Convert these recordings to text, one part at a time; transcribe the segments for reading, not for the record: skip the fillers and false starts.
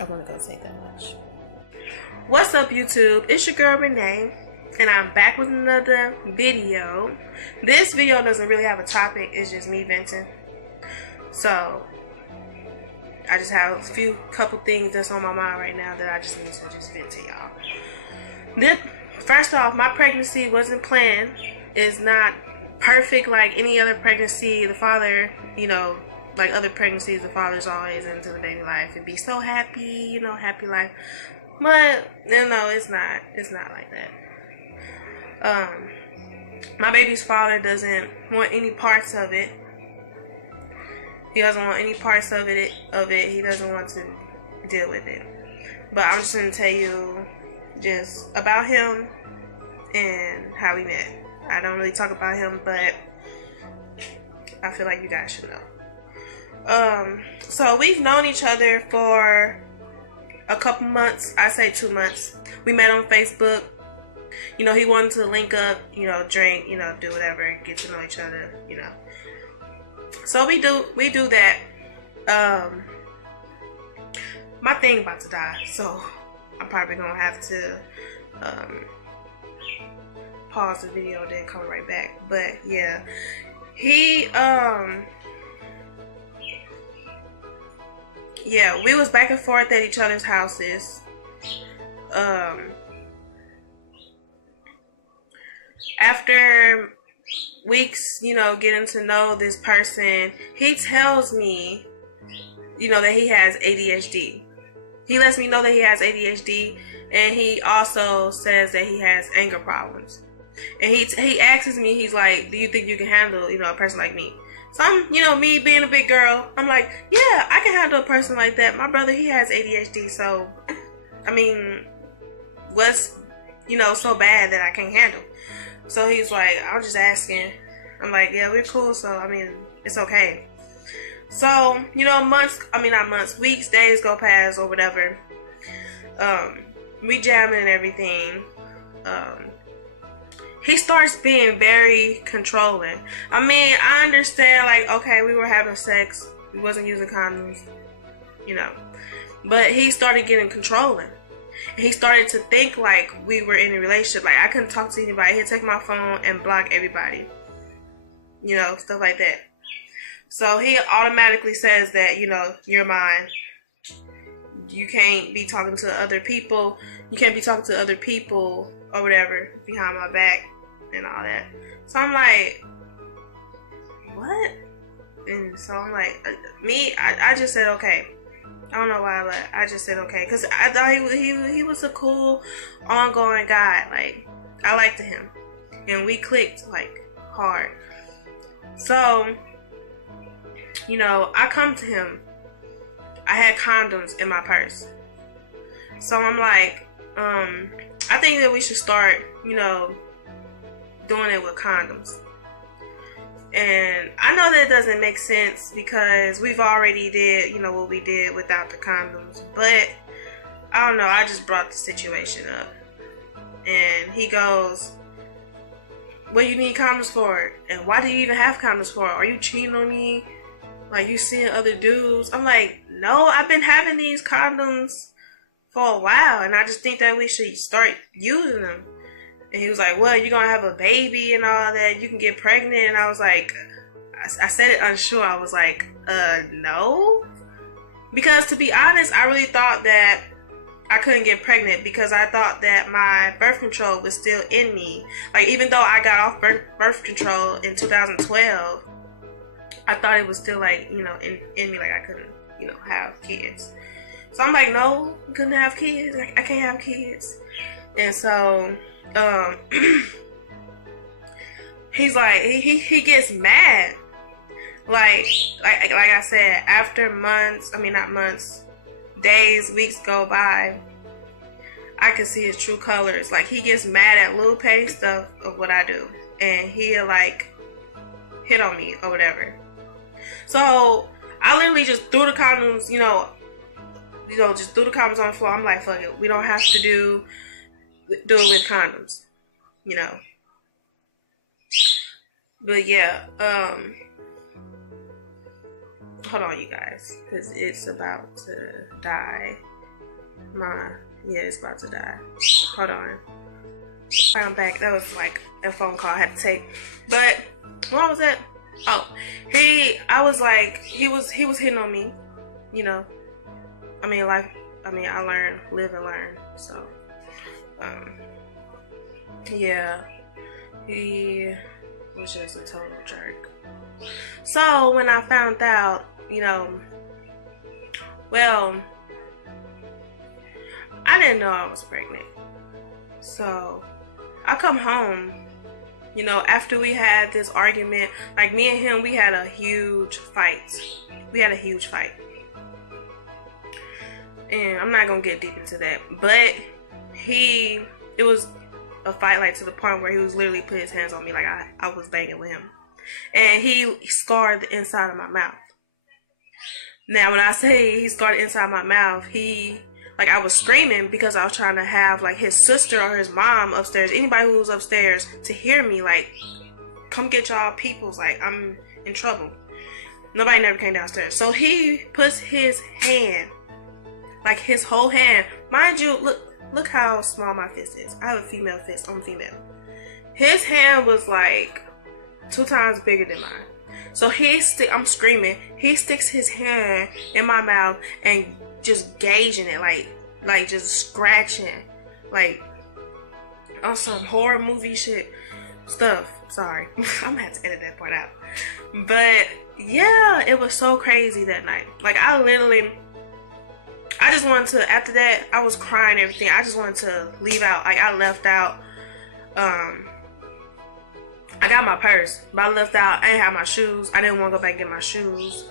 I'm gonna go take that much. What's up, YouTube? It's your girl Renee, and I'm back with another video. This video doesn't really have a topic, it's just me venting. So I just have a couple things that's on my mind right now that I just need to just vent to y'all. First off, my pregnancy wasn't planned. It's not perfect like any other pregnancy. The father, like other pregnancies, the father's always into the baby life and be so happy, happy life. But no, it's not. It's not like that. My baby's father doesn't want any parts of it. He doesn't want any parts of it. He doesn't want to deal with it. But I'm just gonna tell you just about him and how we met. I don't really talk about him, but I feel like you guys should know. So we've known each other for a couple months. I say 2 months. We met on Facebook. He wanted to link up, drink, do whatever, get to know each other, So we do that. My thing about to die, so I'm probably gonna have to pause the video then come right back. But yeah, we was back and forth at each other's houses. After weeks, getting to know this person, he tells me, that he has ADHD. He lets me know that he has ADHD, and he also says that he has anger problems. And he asks me, he's like, do you think you can handle, a person like me? So I'm, me being a big girl, I'm like, yeah, I can handle a person like that. My brother, he has ADHD, so, I mean, what's, so bad that I can't handle? So he's like, I'm just asking. I'm like, yeah, we're cool, so, I mean, it's okay. So, weeks, days go past or whatever. We jamming and everything. He starts being very controlling. I understand, like, okay, we were having sex. We wasn't using condoms, But he started getting controlling. And he started to think like we were in a relationship. Like, I couldn't talk to anybody. He'd take my phone and block everybody. Stuff like that. So he automatically says that, you're mine. You can't be talking to other people. You can't be talking to other people or whatever behind my back and all that. So I'm like, what? And so I'm like, I just said okay. I don't know why, but I just said okay, because I thought he was a cool, ongoing guy. Like, I liked him, and we clicked like hard. So, I come to him. I had condoms in my purse, so I'm like, I think that we should start, doing it with condoms. And I know that doesn't make sense because we've already did, what we did without the condoms. But I don't know, I just brought the situation up. And he goes, what do you need condoms for? And why do you even have condoms for? Are you cheating on me? Like, you seeing other dudes? I'm like, no, I've been having these condoms for a while. And I just think that we should start using them. And he was like, well, you're going to have a baby and all that. You can get pregnant. And I was like, I said it unsure. I was like, no. Because to be honest, I really thought that I couldn't get pregnant because I thought that my birth control was still in me. Like, even though I got off birth control in 2012, I thought it was still like, in me, like I couldn't, have kids. So I'm like, no, I couldn't have kids. I can't have kids. And so he's like, he gets mad. Like I said, after not months, days, weeks go by, I can see his true colors. Like, he gets mad at little petty stuff of what I do, and he'll like hit on me or whatever. So I literally just threw the condoms, just threw the condoms on the floor. I'm like, fuck it, we don't have to do it with condoms, But yeah, hold on, you guys, because it's about to die. Yeah, it's about to die. Hold on. I'm back. That was like a phone call I had to take. But what was that? Oh, he was hitting on me. You know, I learn, live and learn. So, yeah, he was just a total jerk. So when I found out, well, I didn't know I was pregnant. So I come home, after we had this argument, like me and him, we had a huge fight. And I'm not gonna get deep into that, but it was a fight like to the point where he was literally putting his hands on me like I was banging with him. And he scarred the inside of my mouth. Now when I say he scarred the inside of my mouth, I was screaming because I was trying to have like his sister or his mom upstairs, anybody who was upstairs, to hear me, like, come get y'all peoples, like I'm in trouble. Nobody never came downstairs. So he puts his hand, like his whole hand. Mind you, look how small my fist is. I have a female fist. I'm female. His hand was like 2 times bigger than mine. So I'm screaming. He sticks his hand in my mouth and just gauging it, like just scratching, like on some horror movie shit stuff. Sorry, I'm gonna have to edit that part out. But yeah, it was so crazy that night. Like I just wanted to. After that, I was crying and everything. I just wanted to leave out. Like I left out. I got my purse, but I left out. I didn't have my shoes. I didn't want to go back and get my shoes.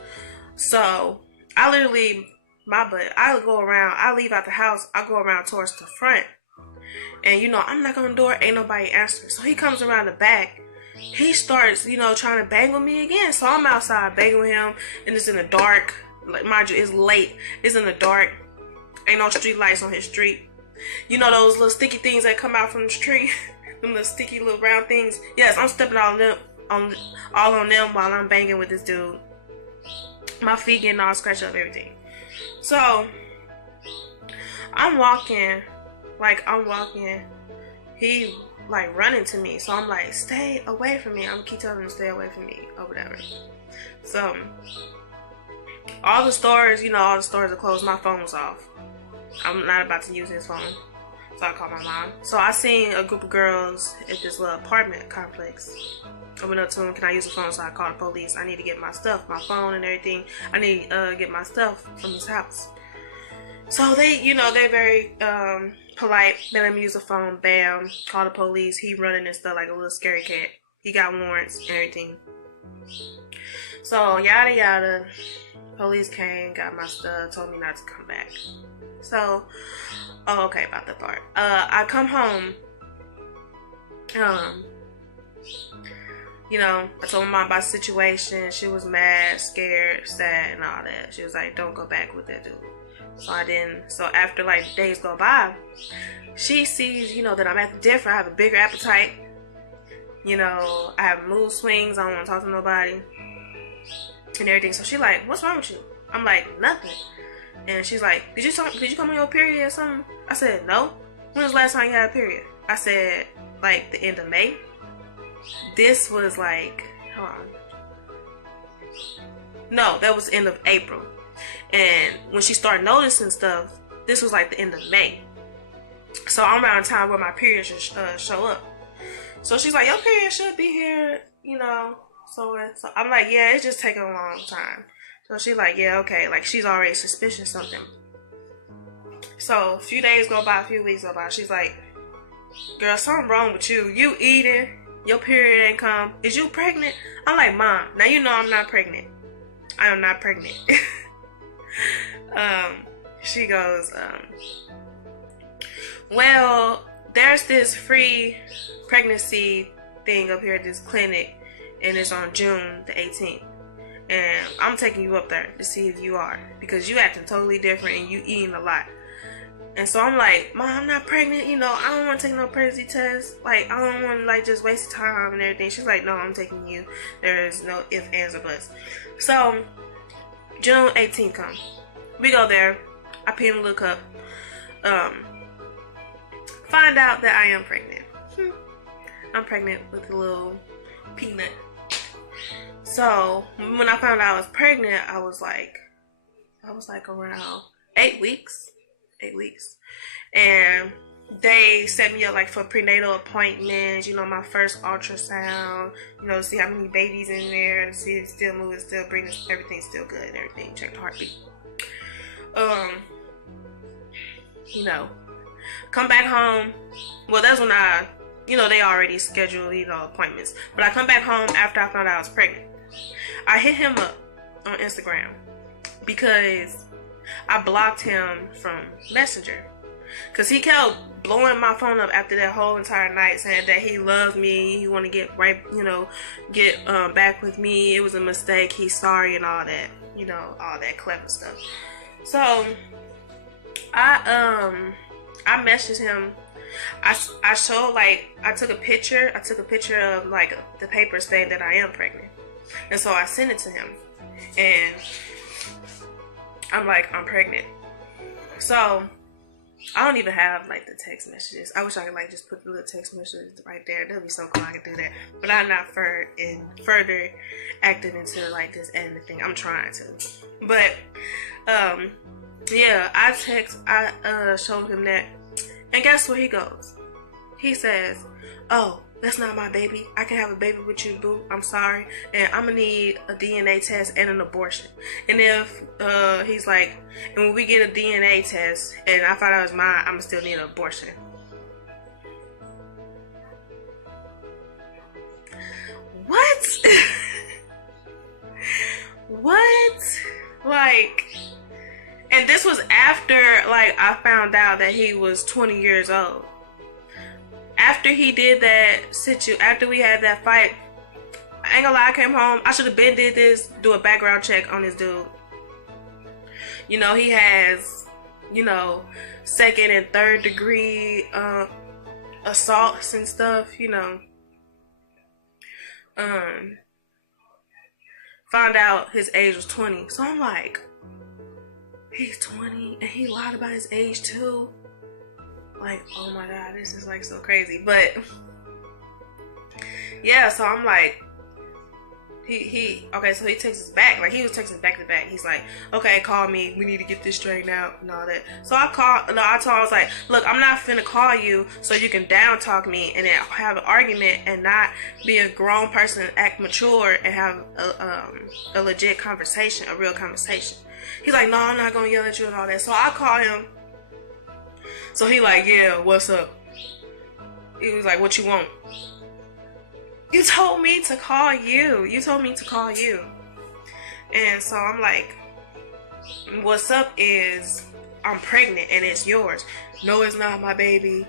So I literally, I leave out the house. I go around towards the front. And, I'm knocking on the door. Ain't nobody answering. So he comes around the back. He starts, trying to bang with me again. So I'm outside banging with him. And it's in the dark. Like, mind you, it's late. It's in the dark. Ain't no street lights on his street. Those little sticky things that come out from the tree? Them little sticky little round things. Yes, I'm stepping all on them while I'm banging with this dude. My feet getting all scratched up, everything. So I'm walking. He like running to me. So I'm like, stay away from me. I'm keep telling him to stay away from me or whatever. So all the stores are closed. My phone was off. I'm not about to use his phone. So I called my mom. So I seen a group of girls at this little apartment complex. I went up to them, can I use the phone? So I called the police. I need to get my stuff, my phone and everything. I need to get my stuff from his house. So they, they're very polite. They let me use the phone. Bam. Call the police. He running and stuff like a little scary cat. He got warrants and everything. So yada yada. Police came, got my stuff, told me not to come back. So, okay, about that part. I come home. I told my mom about the situation. She was mad, scared, sad, and all that. She was like, don't go back with that dude. So I didn't. So after like days go by, she sees, that I'm acting different. I have a bigger appetite. I have mood swings. I don't want to talk to nobody and everything. So she like, what's wrong with you? I'm like, nothing. And she's like, did you come on your period or something? I said, no. When was the last time you had a period? I said, like the end of May. This was like, hold on. No, that was the end of April. And when she started noticing stuff, this was like the end of May. So I'm around the time where my period should show up. So she's like, your period should be here, So I'm like, yeah, it's just taking a long time. So she's like, yeah, okay. Like, she's already suspicious something. So a few days go by, a few weeks go by. She's like, girl, something wrong with you. You eating. Your period ain't come. Is you pregnant? I'm like, Mom, now you know I'm not pregnant. I am not pregnant. She goes, well, there's this free pregnancy thing up here at this clinic, and it's on June the 18th. And I'm taking you up there to see if you are, because you acting totally different and you eating a lot. And so I'm like, Mom, I'm not pregnant. I don't want to take no pregnancy test. Like, I don't want to like just waste time and everything. She's like, no, I'm taking you. There's no ifs, ands, or buts. So June 18th comes. We go there. I pee in the little cup. find out that I am pregnant. I'm pregnant with a little peanut. So when I found out I was pregnant, I was like around 8 weeks. 8 weeks. And they set me up like for prenatal appointments, my first ultrasound, see how many babies in there, and see if it's still moving, still breathing, everything's still good and everything, check the heartbeat. Come back home. Well, that's when they already scheduled, appointments. But I come back home after I found out I was pregnant. I hit him up on Instagram because I blocked him from Messenger. Because he kept blowing my phone up after that whole entire night, saying that he loved me, he want to get back with me, it was a mistake, he's sorry, and all that, all that clever stuff. So I messaged him. I showed, I took a picture of the paper saying that I am pregnant, and so I sent it to him, and I'm like, I'm pregnant. So I don't even have the text messages. I wish I could just put the little text messages right there. That'd be so cool. I could do that, but I'm not further active into this editing thing. I'm trying to, but yeah. I showed him that, and guess where he goes? He says, "Oh, that's not my baby. I can have a baby with you, boo. I'm sorry, and I'm gonna need a DNA test and an abortion." And if he's like, and when we get a DNA test and I find out it's mine, I'm gonna still need an abortion. What? What? And this was after I found out that he was 20 years old. After he did that after we had that fight, I ain't gonna lie, I came home. I should have been do a background check on this dude. He has, second and third degree assaults and stuff, Found out his age was 20. So I'm like, he's 20 and he lied about his age too. Oh my god, this is so crazy. But yeah, so I'm like, okay, so he texts us back. He was texting back to back. He's like, okay, call me, we need to get this straightened out and all that. So I told him, I was like, look, I'm not finna call you so you can down talk me and then have an argument and not be a grown person and act mature and have a legit conversation, a real conversation. He's like, no, I'm not gonna yell at you and all that. So I call him. So he yeah, what's up? He was like, what you want? You told me to call you. And so I'm like, what's up is I'm pregnant and it's yours. No, it's not my baby.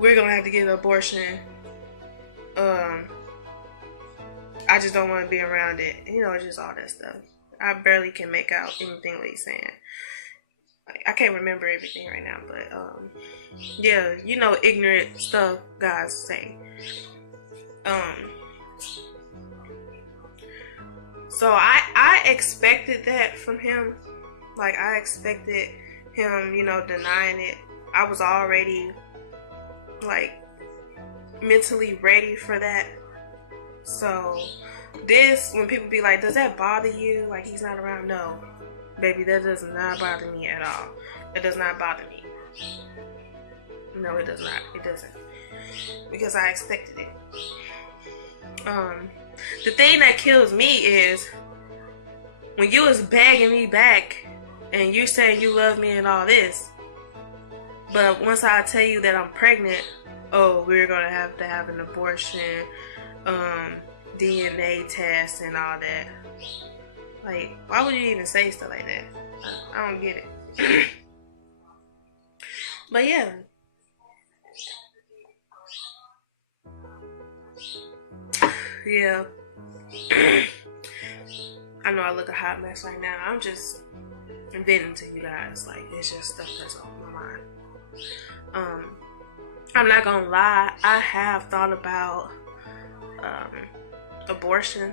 We're gonna have to get an abortion. I just don't want to be around it. Just all that stuff. I barely can make out anything what he's saying. I can't remember everything right now, but yeah, ignorant stuff guys say. So I expected that from him. I expected him, denying it. I was already mentally ready for that. So this, when people be like, does that bother you? He's not around? No, baby, that does not bother me at all. It does not bother me. No, it does not. It doesn't. Because I expected it. The thing that kills me is when you was begging me back and you saying you love me and all this, but once I tell you that I'm pregnant, oh, we're gonna have to have an abortion, DNA test and all that. Why would you even say stuff like that? I don't get it. But yeah. Yeah. I know I look a hot mess right now. I'm just venting to you guys. It's just stuff that's on my mind. I'm not gonna lie, I have thought about abortion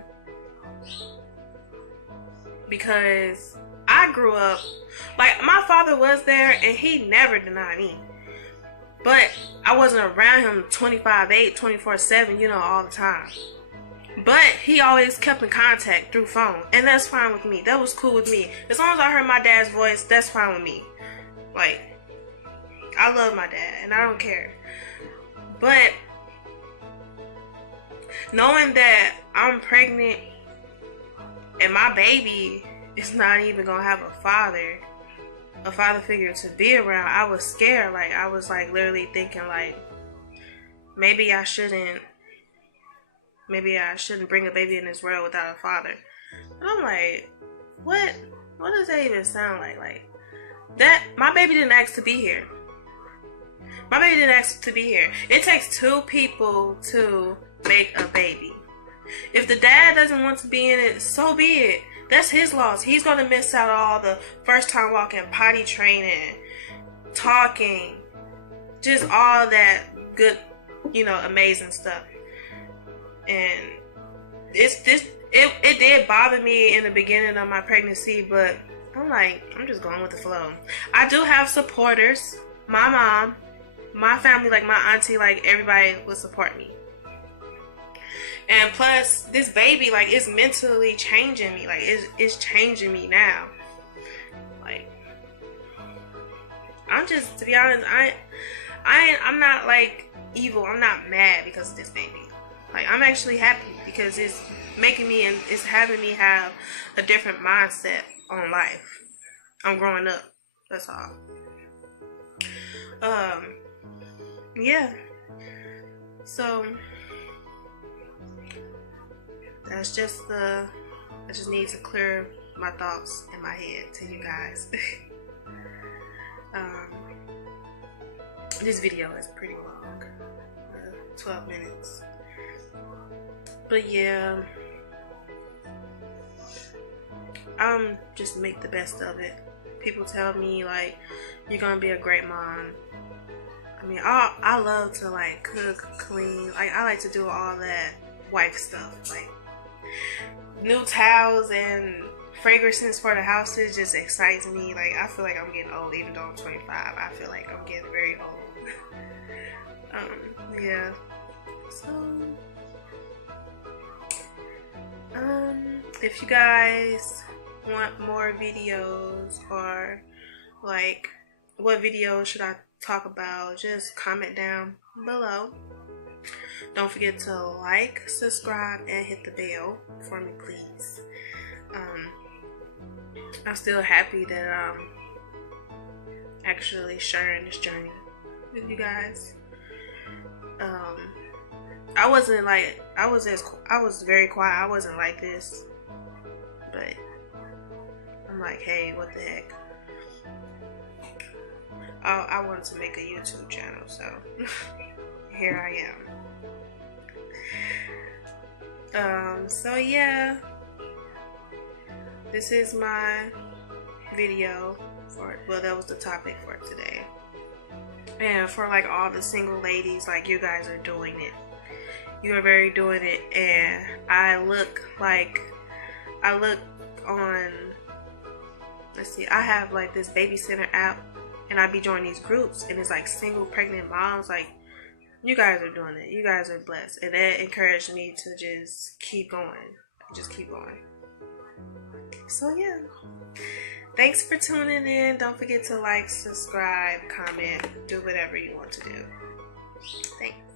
because I grew up, like, my father was there and he never denied me. But I wasn't around him 25/8, 24/7, you know, all the time. But he always kept in contact through phone. And that's fine with me. That was cool with me. As long as I heard my dad's voice, that's fine with me. Like, I love my dad and I don't care. But knowing that I'm pregnant and my baby is not even gonna have a father figure to be around, I was scared. Like, I was like literally thinking like, maybe I shouldn't bring a baby in this world without a father. And I'm like, what does that even sound like? Like, that my baby didn't ask to be here. My baby didn't ask to be here. It takes two people to make a baby. If the dad doesn't want to be in it, so be it. That's his loss. He's going to miss out all the first time walking, potty training, talking, just all that good, you know, amazing stuff. And it did bother me in the beginning of my pregnancy, but I'm like, I'm just going with the flow. I do have supporters. My mom, my family, like my auntie, like everybody would support me. And plus, this baby, like, it's mentally changing me. Like, it's changing me now. Like, I'm just, to be honest, I'm not like evil. I'm not mad because of this baby. Like, I'm actually happy because it's making me and it's having me have a different mindset on life. I'm growing up. That's all. Yeah. So that's just I just need to clear my thoughts in my head to you guys. This video is pretty long, 12 minutes. But yeah, just make the best of it. People tell me like, you're gonna be a great mom. I mean, I love to like cook, clean. Like, I like to do all that wife stuff. Like, new towels and fragrances for the house, it just excites me. Like, I feel like I'm getting old, even though I'm 25. I feel like I'm getting very old. Yeah. So, if you guys want more videos, or like what video should I talk about, just comment down below. Don't forget to like, subscribe, and hit the bell for me, please. I'm still happy that I'm actually sharing this journey with you guys. I wasn't like, I was very quiet. I wasn't like this, but I'm like, hey, what the heck? I wanted to make a YouTube channel, so here I am. So yeah, this is my video for, well, that was the topic for today. And for like all the single ladies, like, you guys are doing it. You are very doing it. And I look on, let's see, I have like this baby center app, and I be joining these groups, and it's like single pregnant moms. Like, you guys are doing it. You guys are blessed. And that encouraged me to just keep going. Just keep going. So yeah. Thanks for tuning in. Don't forget to like, subscribe, comment, do whatever you want to do. Thanks.